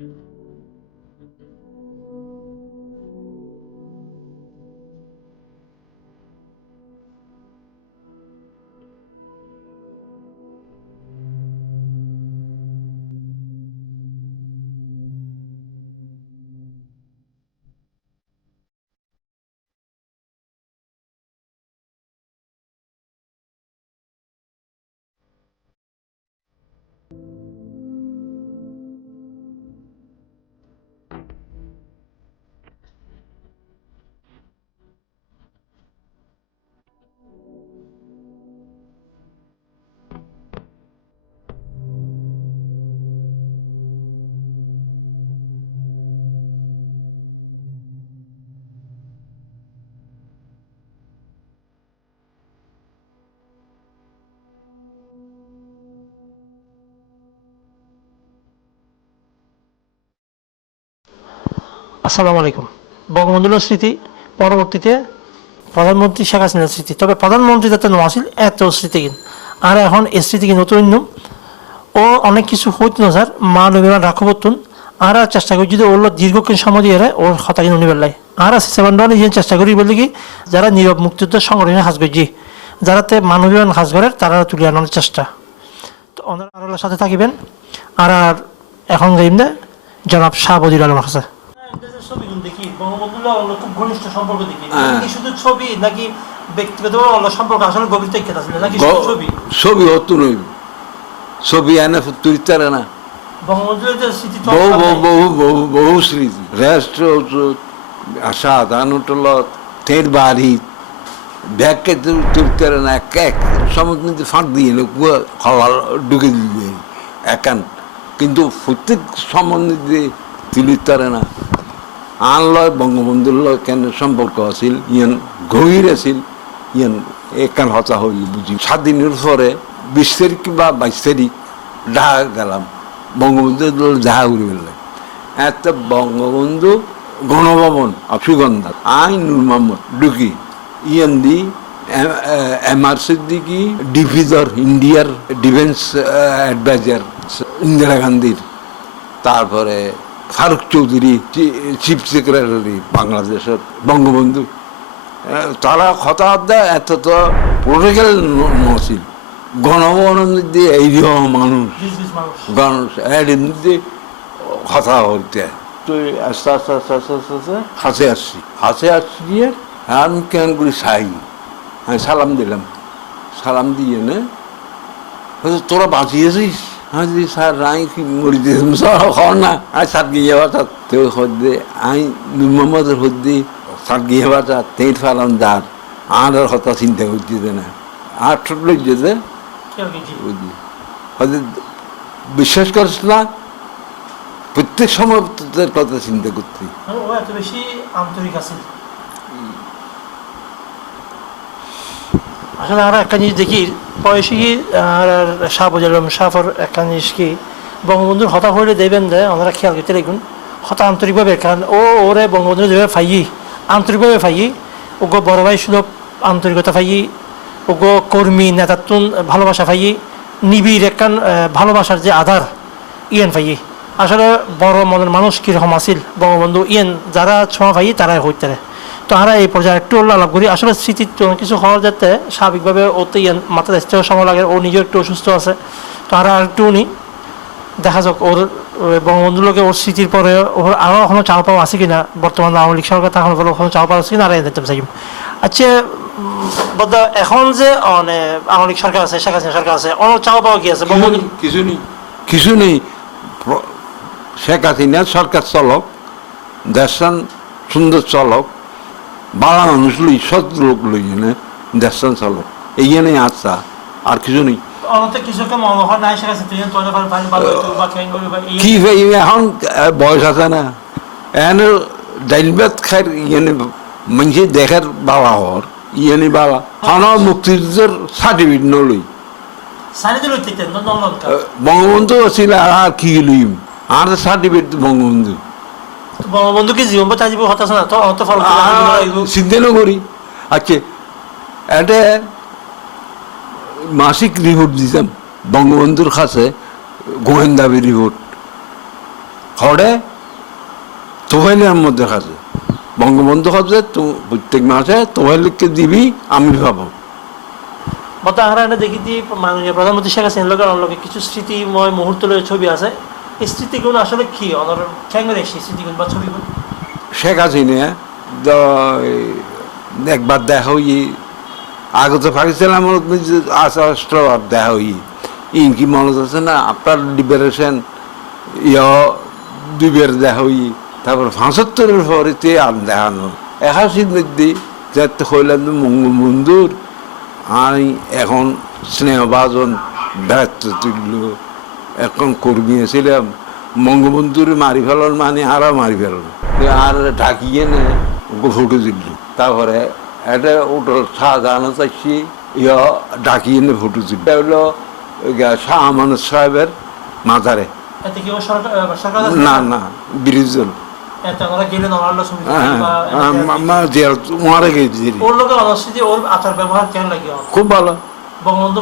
Mm-hmm. আসসালামু আলাইকুম। বঙ্গবন্ধুর স্মৃতি, পরবর্তীতে প্রধানমন্ত্রী শেখ হাসিনার স্মৃতি। তবে প্রধানমন্ত্রী যাতে নোয়াছিল এত স্মৃতিহীন। আর এখন এই স্মৃতিকে নতুন ও অনেক কিছু হইত না স্যার মা নবীমান রাখবতুন আর আর চেষ্টা করি যদি ওর দীর্ঘক্ষণ সময় দিয়ে ওর হতা কিনে নিবার লাই। আর আছে সেভেন চেষ্টা করি বলে কি, যারা নীরব মুক্তিযুদ্ধ সংগঠনে হাজ করছি যারা তে মানবীয় হাজ করে তারা তুলে আনার চেষ্টা। তো ওনারা সাথে থাকিবেন। আর আর এখন যাইম না, জনাব শাহ বদির আলম হাসান। ছবি দেখি বঙ্গবন্ধুর অন্য খুব ঘনিষ্ঠ সম্পর্ক দেখি। হ্যাঁ। শুধু ছবি নাকি ব্যক্তিগত সম্পর্ক? আসলে গভীর থেকে আছে নাকি ছবি? ছবি হতো নই ছবি এনে তুলিতারে না। বঙ্গবন্ধুর যে স্মৃতি তো বহু বহু বহু বহু বহু স্মৃতি। রাষ্ট্র আশা আদানত তের বাড়ি। ব্যাগকে তুলতারে না এক এক। সমুদ্র ফাঁক দিয়ে এনে পুরো ঢুকে দিবে। একান কিন্তু প্রত্যেক সম্বন্ধে তুলিতারে না। আনলয় বঙ্গবন্ধুর লয় কেন সম্পর্ক আছিল? ইয়ান গভীর আছিল। ইয়ান একান হতা হইল বুঝি। সাত দিনের পরে বিশ তারিখ বা বাইশ তারিখ ঢাকা গেলাম বঙ্গবন্ধু দেখা ঘুরে গেলাম এত বঙ্গবন্ধু গণভবন সুগন্ধা আই নূর মোহাম্মদ ডুকি। ইয়ান দি এম আর সিদ্দিকি ডিফিজর ইন্ডিয়ার ডিফেন্স অ্যাডভাইজার, ইন্দিরা গান্ধীর। তারপরে ফারুক চৌধুরী চিফ সেক্রেটারি বাংলাদেশের বঙ্গবন্ধু। তারা কথা দেয় এত তো প্রোটোকল নছিল গণভবনের মধ্যে এই মানুষ মানুষ মধ্যে কথা বলতে তো আস্তে আস্তে আস্তে আস্তে আস্তে আস্তে হাসে আসছি হাসে আসছি গিয়ে আমি কেন করি সাই? আমি সালাম দিলাম। সালাম দিয়ে না তোরা বাঁচিয়েছিস? যদি স্যার আমি কি মরি স্যার হর না। আমি সাত গিয়ে বাঁচা তো হদ্দে আমি নূর মোহাম্মদের হদ্দে সাত গিয়ে বাঁচা তেইট ফালাম দাঁড় আর আর হতা চিন্তা করতে না। আর ছোট লোক যেতে হয়তো বিশ্বাস করিস না? প্রত্যেক সময় তোদের কথা চিন্তা করতে। বেশি আন্তরিক আছে আসলে আর একটা জিনিস দেখি, বয়সী কি, আর শাহ একটা জিনিস কি, বঙ্গবন্ধুর হতা হইলে দেবেন দেয় ওনারা খেয়াল করতে দেখুন, হতা আন্তরিকভাবে, কারণ ও, ওরে বঙ্গবন্ধু যেভাবে ফাইয়ি, আন্তরিকভাবে ফাইয়ি, ওগো বড় ভাই সুলভ আন্তরিকতা ফাইয়ি, ওগো কর্মী নেতাত্বন ভালোবাসা ফাইয়ি, নিবিড় একখান ভালোবাসার যে আধার, ইয়েন ফাইয়ি। আসলে বড় মনের মানুষ কীরকম আছিল, বঙ্গবন্ধু, ইয়েন যারা ছোঁয়া ফাইয়ি, তারাই হইতে তো আমরা এই পর্যায়ে একটু আলাপ করি। আসলে স্মৃতির তো কিছু হওয়ার যাতে স্বাভাবিকভাবে ওতে মাথা দেখতেও সময় লাগে ও নিজেও একটু অসুস্থ আছে। তাহারা একটু উনি দেখা যাক ওর ওই বঙ্গবন্ধুর লোকে ওর স্মৃতির পরে ওর আরও এখনও চাও পাওয়া আছে কিনা বর্তমান আওয়ামী লীগ সরকার তখন বলে ওখানে চাও পাওয়া আছে কিনা আর দেখতে চাইম। আচ্ছা বদ্দা এখন যে মানে আওয়ামী লীগ সরকার আছে শেখ হাসিনা সরকার আছে অন্য চাও পাওয়া কি আছে? কিছু নেই কিছু নেই। শেখ হাসিনা সরকার চলক দেশান সুন্দর চলক। বালা মানুষ লই সৎ লোক লই না দেশান চলক এইখানে আচ্ছা আর কিছু নেই। কি এখন বয়স আছে না। এনে ডাইল ভাত খাই ইয়ানে মানুষের দেখার বালা হর ইয়ানি বালা। খানা মুক্তিযুদ্ধের সার্টিফিকেট নলই বঙ্গবন্ধু ছিল আর কি লইম? আর সার্টিফিকেট বঙ্গবন্ধু। বঙ্গবন্ধু কি জীবন বাঁচা জীবন হতাশ না? তো অত ফল চিন্তা না করি আচ্ছা এটা মাসিক রিপোর্ট দিতাম বঙ্গবন্ধুর কাছে গোয়েন্দাবি রিপোর্ট হরে তোহেলের মধ্যে খাচ্ছে বঙ্গবন্ধু খাচ্ছে তো প্রত্যেক মাসে তোহেলকে দিবি আমি ভাবো। বর্তমানে আমরা এখানে দেখি যে মাননীয় প্রধানমন্ত্রী শেখ হাসিনা লোকের অনলোকে কিছু স্মৃতিময় মুহূর্তের ছবি আছে। স্মৃতিগুলো আসলে কি? সেই বা শেখ একবার দেখা হই আগে তো পাকিস্তান আমার দেখা হই ইনকি মনে আছে না? আপনার লিবারেশন ইয় দুইবার দেখা হই তারপর পঁচাত্তরের পরেতে আর দেখানো একাশির মধ্যে যাতে হইলাম বঙ্গবন্ধুর আমি এখন স্নেহভাজন ব্যর্থ তুলল। এখন কর্মী ছিলাম বঙ্গবন্ধুর মারি ফেলার মানে আরও মারি ফেলার। আর ঢাকিয়ে নে ফটো দিল তারপরে এটা ওটা শাহজাহান চাইছি ইয় ডাকিয়ে নে ফটো দিল এটা হলো শাহ আমানত সাহেবের মাজারে। আছে? না না নড়ালো ছবি হ্যাঁ ওর? খুব ভালো। বঙ্গবন্ধু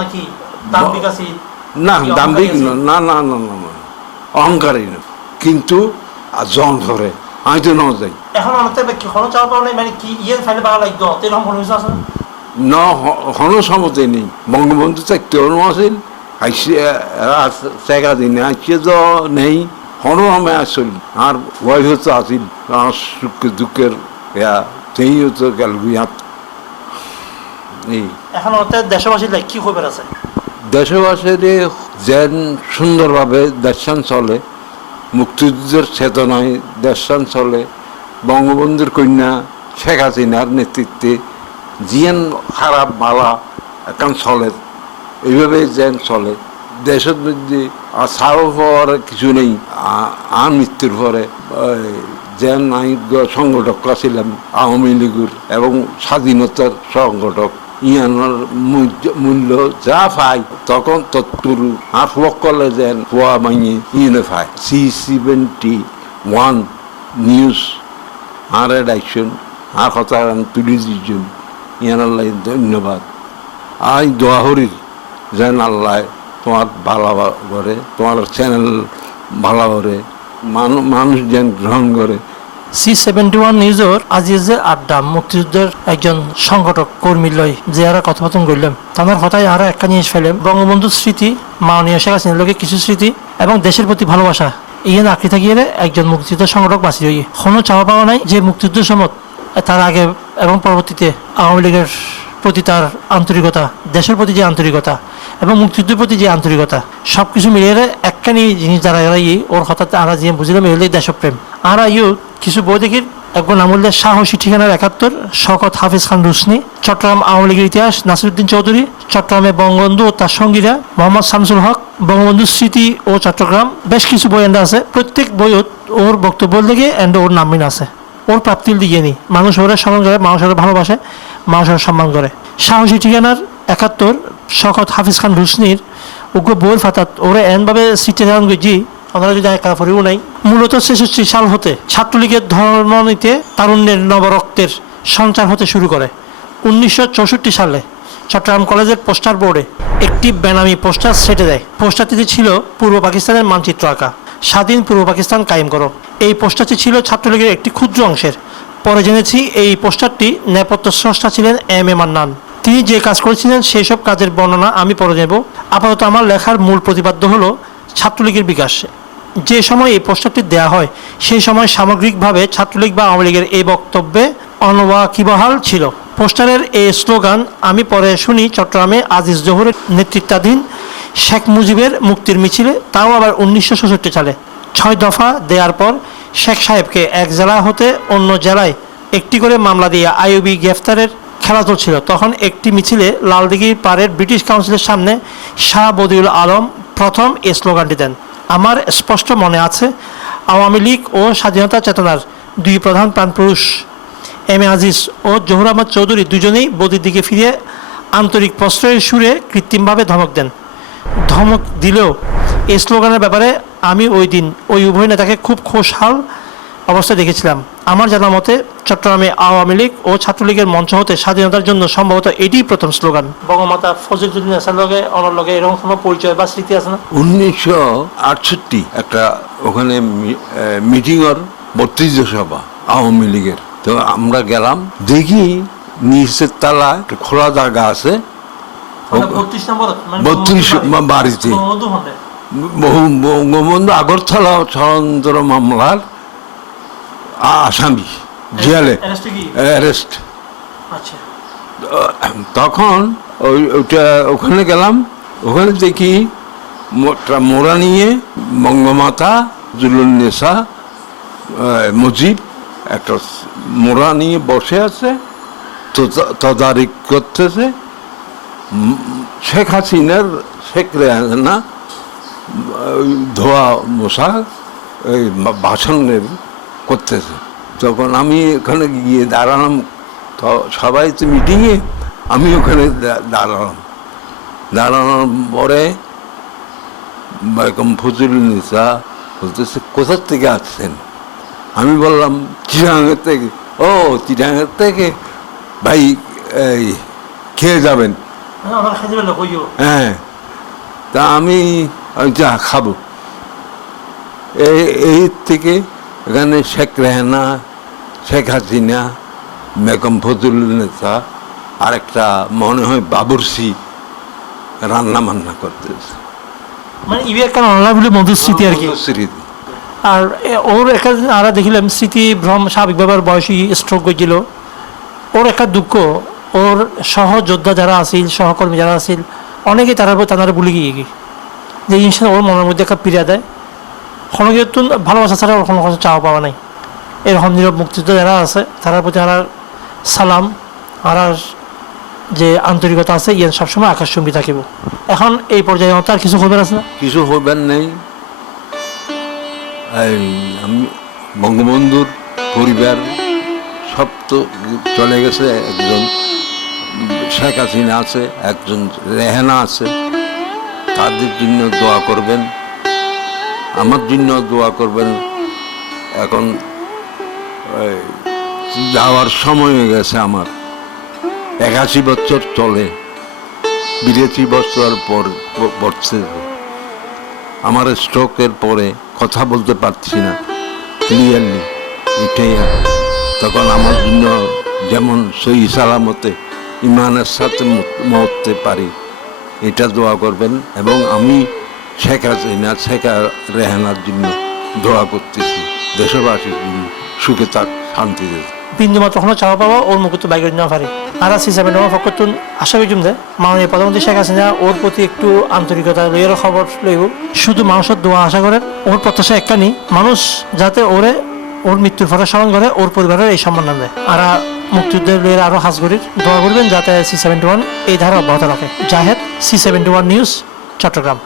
নাকি দাম্পিক আছে না দাম্ভিক না না না না না না। অহংকারী না। কিন্তু জন ধরে আমি তো ন যাই এখন মানে কি ইয়ে ফাইলে পাওয়া লাগতো কিছু আছে না? হন সমতে নেই বঙ্গবন্ধু চাকতেও আছিল। আইসে চেকা দিনে আইসে তো নেই। হনও আমি আসল আর ওয়াইফ তো আছিল। আর সুখ দুঃখের সেই তো গেল এই। এখন দেশবাসীর কি খবর আছে? দেশবাসীর যেন সুন্দরভাবে দেশান চলে, মুক্তিযুদ্ধের চেতনায় দেশান চলে, বঙ্গবন্ধুর কন্যা শেখ হাসিনার নেতৃত্বে জিয়ান খারাপ বালা এখন চলে এইভাবে যেন চলে। দেশের মধ্যে আর পর কিছু নেই আর মৃত্যুর পরে যেন আমি সংগঠক ছিলাম আওয়ামী লীগের এবং স্বাধীনতার সংগঠক। ইয়ানোর মূল্য- যা পাই তখন তত্তরু ফ্লক করলে যেন পোয়া মাইয়ে ইয়ে পায় সি সেভেন্টি ওয়ান নিউজ আর এডাকশন আর কথা তুলি দিয়েছেন ইয়ানার লাই ধন্যবাদ। আই দোয়া হরির যেন আল্লাহ তোমার ভালো করে তোমার চ্যানেল ভালো করে মানু- মানুষ যেন গ্রহণ করে সি সেভেন্টি ওয়ান নিউজের আজিজের আড্ডা মুক্তিযুদ্ধের একজন সংগঠক কর্মী লই যে আর কথোপকথন করলাম তাদের হতায় আর একটা জিনিস ফেলেম বঙ্গবন্ধুর স্মৃতি মাননীয় শেখ হাসিনার লোকের কিছু স্মৃতি এবং দেশের প্রতি ভালোবাসা ইয়ে আকৃতি থাকিয়ে একজন মুক্তিযুদ্ধ সংগঠক বাঁচি রই কোনো চাওয়া পাওয়া নাই যে মুক্তিযুদ্ধ সময় তার আগে এবং পরবর্তীতে আওয়ামী লীগের প্রতি তার আন্তরিকতা, দেশের প্রতি যে আন্তরিকতা এবং মুক্তিযুদ্ধের প্রতি যে আন্তরিকতা সব কিছু মিলিয়ে একখানি জিনিস দ্বারা এরা ই ওর হঠাৎ আমরা যে বুঝলাম এলে দেশপ্রেম। আর ইউ কিছু বই দেখির একজন আমলের সাহসী ঠিকানার একাত্তর, শকত হাফিজ খান রুসনি চট্টগ্রাম আওয়ামী লীগের ইতিহাস, নাসিরুদ্দিন চৌধুরী চট্টগ্রামে বঙ্গবন্ধু ও তার সঙ্গীরা, মোহাম্মদ শামসুল হক বঙ্গবন্ধুর স্মৃতি ও চট্টগ্রাম, বেশ কিছু বই এন্ড আছে। প্রত্যেক বইত ওর বক্তব্য দিকে এন্ড ওর নামিন আছে। ওর প্রাপ্তির দিকে নি মানুষ ওরা সম্মান করে, মানুষ ওরা ভালোবাসে, মানুষ ওরা সম্মান করে। সাহসী ঠিকানার একাত্তর, শকত হাফিজ খান রুসনির উগ্র বইয়ের ফাতাত, ওরা এনভাবে সিটে ধারণ করছি। আমরা যদি ফরিও নাই, মূলত ছেষট্টি সাল হতে ছাত্রলীগের ধর্মনীতি তারুণ্যের নবরক্তের সঞ্চার হতে শুরু করে। উনিশশো চৌষট্টি সালে চট্টগ্রাম কলেজের পোস্টার বোর্ডে একটি বেনামি পোস্টার সেটে দেয়। পোস্টারটিতে ছিল পূর্ব পাকিস্তানের মানচিত্র আঁকা। স্বাধীন পূর্ব পাকিস্তান কায়েম করো। এই পোস্টারটি ছিল ছাত্রলীগের একটি ক্ষুদ্র অংশের। পরে জেনেছি এই পোস্টারটি নেপথ্য স্রষ্টা ছিলেন এম এ মান্নান। তিনি যে কাজ করেছিলেন, সেই সব কাজের বর্ণনা আমি পরে নেব। আপাতত আমার লেখার মূল প্রতিপাদ্য হলো ছাত্রলীগের বিকাশ। যে সময় এই পোস্টারটি দেওয়া হয়, সেই সময় সামগ্রিকভাবে ছাত্রলীগ বা আওয়ামী লীগের এই বক্তব্যে অনবাকিবহাল ছিল। পোস্টারের এই স্লোগান, আমি পরে শুনি চট্টগ্রামে আজিজ জহুরের নেতৃত্বাধীন শেখ মুজিবের মুক্তির মিছিলে তাও আবার উনিশশো সালে। ছয় দফা দেওয়ার পর শেখ সাহেবকে এক জেলা হতে অন্য জেলায় একটি করে মামলা দিয়ে আইওবি গ্রেফতারের খেলা চলছিল। তখন একটি মিছিলে লালদিঘির পাড়ের ব্রিটিশ কাউন্সিলের সামনে শাহ বদিউল আলম প্রথম এই স্লোগানটি দেন। আমার স্পষ্ট মনে আছে, আওয়ামী লীগ ও স্বাধীনতা চেতনার দুই প্রধান প্রাণপুরুষ এম এ আজিজ ও জহুর আহমদ চৌধুরী দুজনেই বদির দিকে ফিরে আন্তরিক প্রশ্রয়ের সুরে কৃত্রিমভাবে ধমক দেন। ধমক দিলেও এই স্লোগানের ব্যাপারে আমি ওই দিন, ওই উভয় নেতাকে খুব খোশহাল অবস্থায় দেখেছিলাম। আমার জানা মতে চট্টগ্রামে আওয়ামী লীগ ও ছাত্রলীগের মঞ্চ হতে স্বাধীনতার জন্য সম্ভবত এটিই প্রথম স্লোগান। বঙ্গমাতা ফজলুদ্দিন আসার লগে অনর লগে এরকম কোনো পরিচয় বা স্মৃতি আছে না? উনিশশো আটষট্টি একটা ওখানে মিটিংয়ের বত্রিশ সভা আওয়ামী লীগের। তো আমরা গেলাম দেখি নিচের তলা একটা খোলা জায়গা আছে। বত্রিশ মানে বাড়িতে। বঙ্গবন্ধু আগরতলা ষড়যন্ত্র মামলার আসামি জেলে অ্যারেস্ট আচ্ছা। তখন ওই ওইটা ওখানে গেলাম। ওখানে দেখি মোড়া নিয়ে বঙ্গমাতা জুলুন্নেসা মুজিব একটা মোড়া নিয়ে বসে আছে তদা- তদারক করতেছে। শেখ হাসিনার শেখ রেহানা ধোয়া মশা ওই বা- বাসনের করতেছে। তখন আমি ওখানে গিয়ে দাঁড়ালাম সবাই তো মিটিংয়ে আমি ওখানে দাঁড়ালাম। দাঁড়ানোর পরে এরকম ফজলুল নিসা বলতেছে কোথার থেকে আসছেন? আমি বললাম চিরাঙের থেকে। ও চিরাঙের থেকে? ভাই এই খেয়ে যাবেন। কইও হ্যাঁ। তা আমি আমি যা খাব। এই থেকে এখানে শেখ রেহানা শেখ হাসিনা বেগম ফজলুল নেতা আরেকটা মনে হয় বাবুরসি রান্না বান্না করতেছে। মানে ইবে একটা বলে মধুর স্মৃতি আর কি। স্মৃতি। আর ওর একটা আরা দেখিলাম স্মৃতি ভ্রম স্বাভাবিকভাবে ওর বয়সী স্ট্রোক গেছিল। ওর একটা দুঃখ ওর সহযোদ্ধা যারা আছিল সহকর্মী যারা আছিল অনেকেই তারা তারা ভুলে গিয়ে যে জিনিসটা ওর মনের মধ্যে একটা পীড়া দেয়। কোনো কিন্তু ভালোবাসা ছাড়া কোনো কিছু চাওয়া পাওয়া নাই। এরকম নীরব মুক্তিযুদ্ধ যারা আছে তার প্রতি আর সালাম আর যে আন্তরিকতা আছে, ইয়ান সবসময় আকাশ আকাশচুম্বী থাকিব। এখন এই পর্যায়ে তার কিছু খবর আছে না? কিছু হবেন নেই। আমি বঙ্গবন্ধুর পরিবার, সব তো চলে গেছে, একজন শেখ হাসিনা আছে, একজন রেহানা আছে। তাদের জন্য দোয়া করবেন। আমার জন্য দোয়া করবেন। এখন যাওয়ার সময় হয়ে গেছে আমার। একাশি বছর চলে। বিরাশি বছর পর পড়ছে আমার স্ট্রোকের পরে কথা বলতে পারছি না। ক্লিয়ারলি এটাই তখন আমার জন্য যেমন সই সালামতে ইমানের সাথে মরতে পারি, এটা দোয়া করবেন। এবং আমি শেখ হাসিনা শেখা রেহানার জন্য দোয়া করতেছি, দেশবাসীর জন্য সুখে থাক শান্তি। বিন্দু মাত্র কোনো চাওয়া পাওয়া ওর মুখে তো বাইকের না পারে আর সি সেভেন আমার ফকতুন আশা করি যে মাননীয় প্রধানমন্ত্রী শেখ হাসিনা ওর প্রতি একটু আন্তরিকতা লইয়ের খবর লইব। শুধু মানুষের দোয়া আশা করেন ওর প্রত্যাশা একখানি, মানুষ যাতে ওরে ওর মৃত্যুর পরে স্মরণ করে, ওর পরিবারের এই সম্মান দেয়। আর মুক্তিযুদ্ধের লইয়ের আরও হাজগরির দোয়া করবেন যাতে সি সেভেন্টি ওয়ান এই ধারা অব্যাহত রাখে। Zahed, C seventy one news, Chattogram.